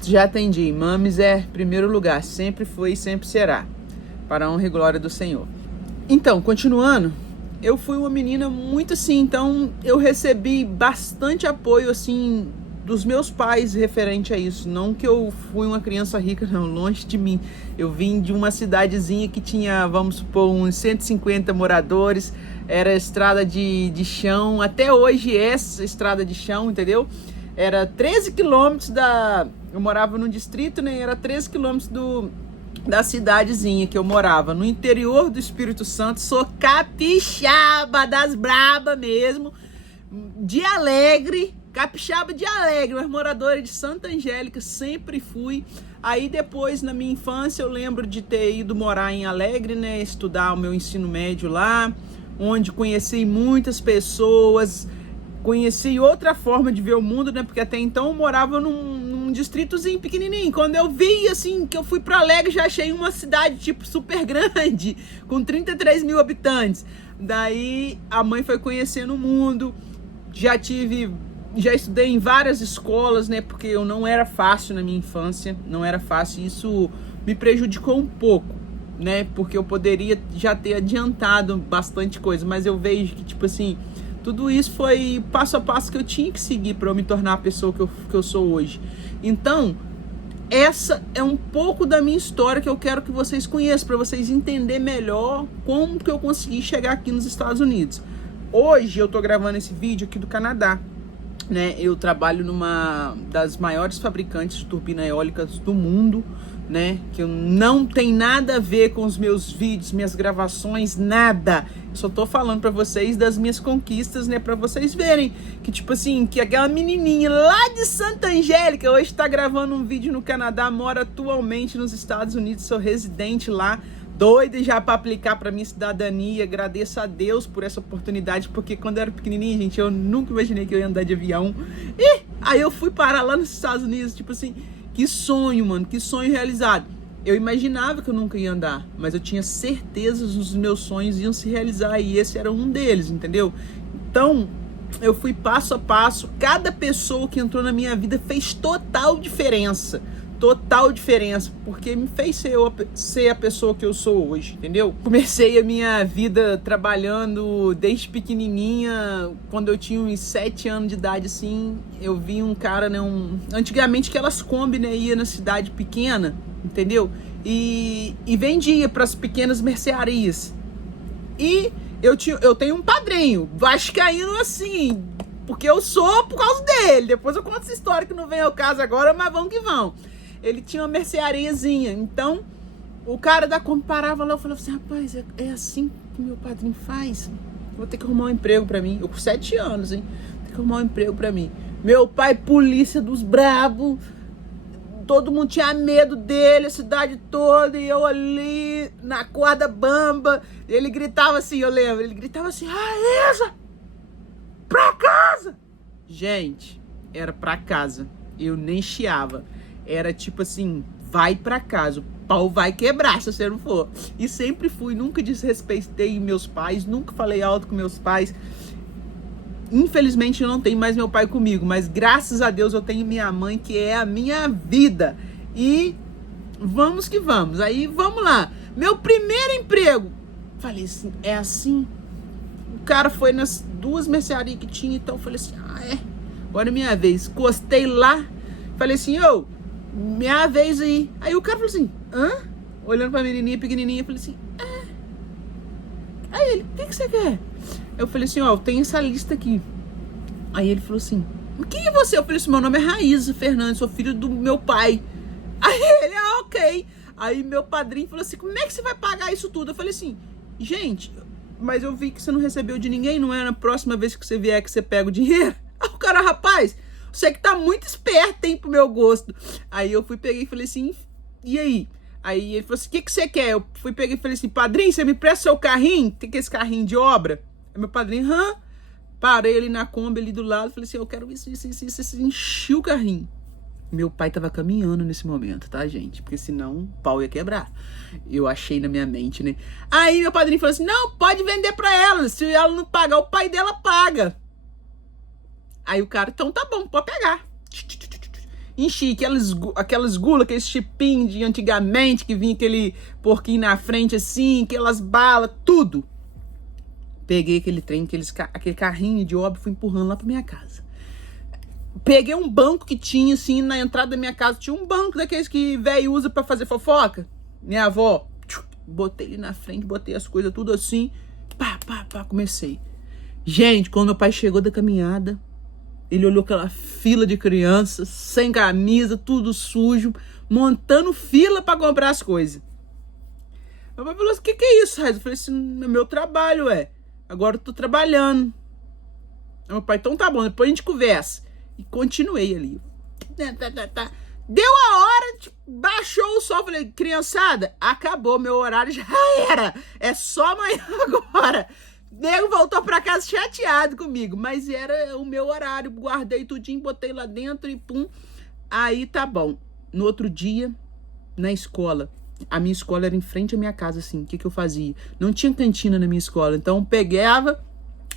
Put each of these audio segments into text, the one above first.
Já atendi. Mames é primeiro lugar. Sempre foi e sempre será. Para a honra e glória do Senhor. Então, continuando, eu fui uma menina muito assim, então eu recebi bastante apoio assim dos meus pais referente a isso. Não que eu fui uma criança rica, não, longe de mim. Eu vim de uma cidadezinha que tinha, vamos supor, uns 150 moradores, era estrada de chão, até hoje é essa estrada de chão, entendeu? Era 13 quilômetros eu morava num distrito, né? Era 13 quilômetros da cidadezinha que eu morava, no interior do Espírito Santo. Sou capixaba das braba mesmo, de Alegre, capixaba de Alegre, mas moradora de Santa Angélica, sempre fui. Aí depois, na minha infância, eu lembro de ter ido morar em Alegre, né, estudar o meu ensino médio lá, onde conheci muitas pessoas, conheci outra forma de ver o mundo, né, porque até então eu morava num distritozinho pequenininho. Quando eu vi, assim, que eu fui para Alegre, já achei uma cidade, tipo, super grande, com 33 mil habitantes. Daí a mãe foi conhecendo o mundo, já estudei em várias escolas, né, porque eu não era fácil na minha infância, não era fácil, isso me prejudicou um pouco, né, porque eu poderia já ter adiantado bastante coisa, mas eu vejo que, tipo assim, tudo isso foi passo a passo que eu tinha que seguir para eu me tornar a pessoa que eu sou hoje. Então, essa é um pouco da minha história que eu quero que vocês conheçam, para vocês entenderem melhor como que eu consegui chegar aqui nos Estados Unidos. Hoje eu tô gravando esse vídeo aqui do Canadá, né? Eu trabalho numa das maiores fabricantes de turbinas eólicas do mundo, né? Que não tem nada a ver com os meus vídeos, minhas gravações, nada. Eu só tô falando pra vocês das minhas conquistas, né? Pra vocês verem que, tipo assim, que aquela menininha lá de Santa Angélica hoje tá gravando um vídeo no Canadá, mora atualmente nos Estados Unidos, sou residente lá, doida já para aplicar para minha cidadania. Agradeço a Deus por essa oportunidade, porque quando eu era pequenininha, gente, eu nunca imaginei que eu ia andar de avião. E aí eu fui parar lá nos Estados Unidos, tipo assim, que sonho, mano, que sonho realizado. Eu imaginava que eu nunca ia andar, mas eu tinha certeza que os meus sonhos iam se realizar, e esse era um deles, entendeu? Então, eu fui passo a passo. Cada pessoa que entrou na minha vida fez total diferença, porque me fez ser a pessoa que eu sou hoje, entendeu? Comecei a minha vida trabalhando desde pequenininha. Quando eu tinha uns 7 anos de idade, assim, eu vi um cara, né, antigamente aquelas Kombi, né, ia na cidade pequena, entendeu? E vendia para as pequenas mercearias. E eu tenho um padrinho vascaíno, assim, porque eu sou por causa dele. Depois eu conto essa história que não vem ao caso agora, mas vamos que vão. Ele tinha uma merceariazinha, então o cara da Kombi parava lá, eu falava assim, rapaz, é assim que meu padrinho faz? Vou ter que arrumar um emprego pra mim. Eu com 7 anos, hein? Vou ter que arrumar um emprego pra mim. Meu pai, polícia dos bravos, todo mundo tinha medo dele, a cidade toda, e eu ali na corda bamba. Ele gritava assim, eu lembro, ele gritava assim, Raíssa, pra casa! Gente, era pra casa, eu nem chiava. Era tipo assim, vai pra casa, o pau vai quebrar se você não for. E sempre fui, nunca desrespeitei meus pais, nunca falei alto com meus pais. Infelizmente eu não tenho mais meu pai comigo, mas graças a Deus eu tenho minha mãe, que é a minha vida. E vamos que vamos. Aí vamos lá. Meu primeiro emprego, falei assim, é assim? O cara foi nas 2 mercearias que tinha, então eu falei assim, agora é minha vez. Encostei lá, falei assim, minha vez aí. Aí o cara falou assim, olhando pra menininha pequenininha, eu falei assim, Aí ele, o que você quer? Eu falei assim, eu tenho essa lista aqui. Aí ele falou assim, quem é você? Eu falei assim, meu nome é Raíssa Fernandes, sou filho do meu pai. Aí ele, ok. Aí meu padrinho falou assim, como é que você vai pagar isso tudo? Eu falei assim, gente, mas eu vi que você não recebeu de ninguém, não é na próxima vez que você vier que você pega o dinheiro? Aí o cara, rapaz, você que tá muito esperto, hein, pro meu gosto. Aí eu peguei e falei assim, e aí? Aí ele falou assim, o que você quer? Eu peguei e falei assim, padrinho, você me presta seu carrinho? Tem esse carrinho de obra? Aí meu padrinho, parei ali na Kombi ali do lado, falei assim, eu quero isso, enchi o carrinho. Meu pai tava caminhando nesse momento, tá, gente? Porque senão o pau ia quebrar. Eu achei na minha mente, né? Aí meu padrinho falou assim, não, pode vender pra ela, se ela não pagar, o pai dela paga. Aí o cara, então tá bom, pode pegar. enchi aquelas gulas, aqueles chipinhos de antigamente, que vinha aquele porquinho na frente assim, aquelas balas, tudo. Peguei aquele trem, aquele carrinho de obra, fui empurrando lá pra minha casa. Peguei um banco que tinha, assim, na entrada da minha casa. Tinha um banco daqueles que velho usa pra fazer fofoca. Minha avó, botei ele na frente, botei as coisas tudo assim. Pá, comecei. Gente, quando meu pai chegou da caminhada, ele olhou aquela fila de crianças, sem camisa, tudo sujo, montando fila pra comprar as coisas. Meu pai falou assim, o que é isso, Raiz? Eu falei assim, é meu trabalho, agora eu tô trabalhando. Meu pai, então tá bom, depois a gente conversa. E continuei ali. Deu a hora, baixou o sol. Falei, criançada, acabou, meu horário já era. É só amanhã agora. Nego voltou pra casa chateado comigo, mas era o meu horário. Guardei tudinho, botei lá dentro e pum. Aí tá bom. No outro dia, na escola, a minha escola era em frente à minha casa, assim. O que eu fazia? Não tinha cantina na minha escola, então eu pegava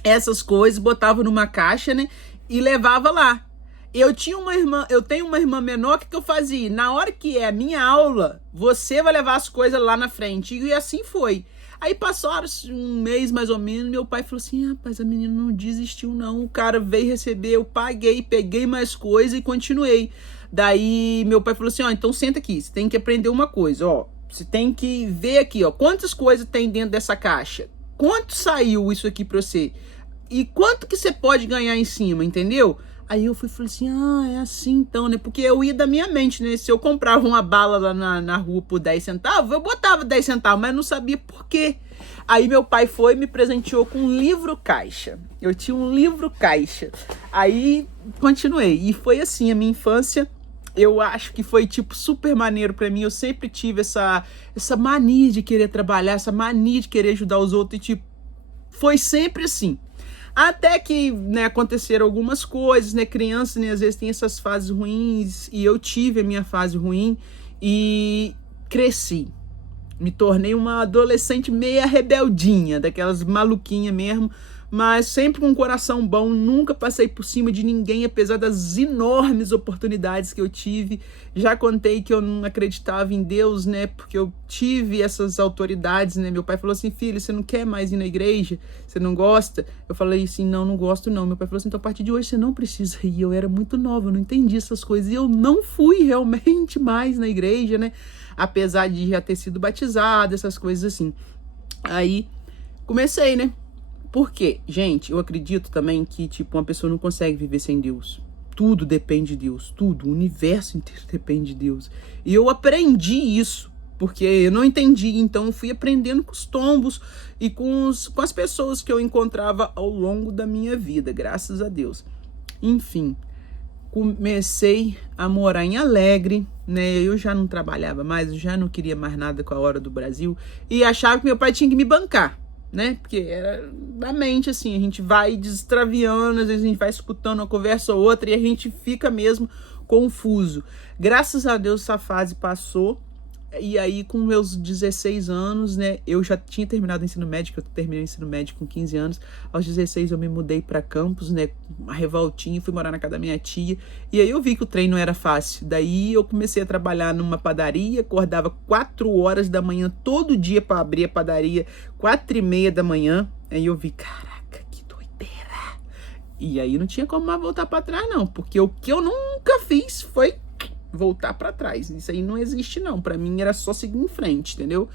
essas coisas, botava numa caixa, né? E levava lá. Eu tenho uma irmã menor, o que eu fazia? Na hora que é a minha aula, você vai levar as coisas lá na frente. E assim foi. Aí passou um mês mais ou menos, meu pai falou assim, rapaz, a menina não desistiu não. O cara veio receber, eu paguei, peguei mais coisa e continuei. Daí meu pai falou assim, então senta aqui, você tem que aprender uma coisa, você tem que ver aqui, quantas coisas tem dentro dessa caixa. Quanto saiu isso aqui pra você? E quanto que você pode ganhar em cima, entendeu? Aí eu falei assim, é assim então, né? Porque eu ia da minha mente, né? Se eu comprava uma bala lá na rua por 10 centavos, eu botava 10 centavos, mas não sabia por quê. Aí meu pai foi e me presenteou com um livro caixa. Eu tinha um livro caixa. Aí continuei. E foi assim, a minha infância, eu acho que foi super maneiro pra mim. Eu sempre tive essa mania de querer trabalhar, essa mania de querer ajudar os outros. E foi sempre assim. Até que, né, aconteceram algumas coisas, né, criança, né, às vezes tem essas fases ruins, e eu tive a minha fase ruim, e cresci. Me tornei uma adolescente meia rebeldinha, daquelas maluquinhas mesmo, mas sempre com um coração bom, nunca passei por cima de ninguém, apesar das enormes oportunidades que eu tive. Já contei que eu não acreditava em Deus, né, porque eu tive essas autoridades, né, meu pai falou assim, filho, você não quer mais ir na igreja? Você não gosta? Eu falei assim, não gosto não. Meu pai falou assim, então a partir de hoje você não precisa ir. Eu era muito nova, eu não entendi essas coisas, e eu não fui realmente mais na igreja, né, apesar de já ter sido batizada, essas coisas assim. Aí comecei, né. Por quê? Gente, eu acredito também que, uma pessoa não consegue viver sem Deus. Tudo depende de Deus, tudo, o universo inteiro depende de Deus. E eu aprendi isso, porque eu não entendi, então eu fui aprendendo com os tombos e com as pessoas que eu encontrava ao longo da minha vida, graças a Deus. Enfim, comecei a morar em Alegre, né? Eu já não trabalhava mais, eu já não queria mais nada com a Hora do Brasil e achava que meu pai tinha que me bancar, né? Porque era da mente, assim, a gente vai destraviando, às vezes a gente vai escutando uma conversa ou outra e a gente fica mesmo confuso. Graças a Deus essa fase passou. E aí, com meus 16 anos, né, eu já tinha terminado o ensino médio, eu terminei o ensino médio com 15 anos. Aos 16 eu me mudei para Campos, né, uma revoltinha, fui morar na casa da minha tia. E aí eu vi que o trem não era fácil. Daí eu comecei a trabalhar numa padaria, acordava 4 horas da manhã todo dia para abrir a padaria, 4h30 da manhã. Aí eu vi, caraca, que doideira. E aí não tinha como mais voltar para trás não, porque o que eu nunca fiz foi voltar para trás. Isso aí não existe não. Para mim era só seguir em frente, entendeu?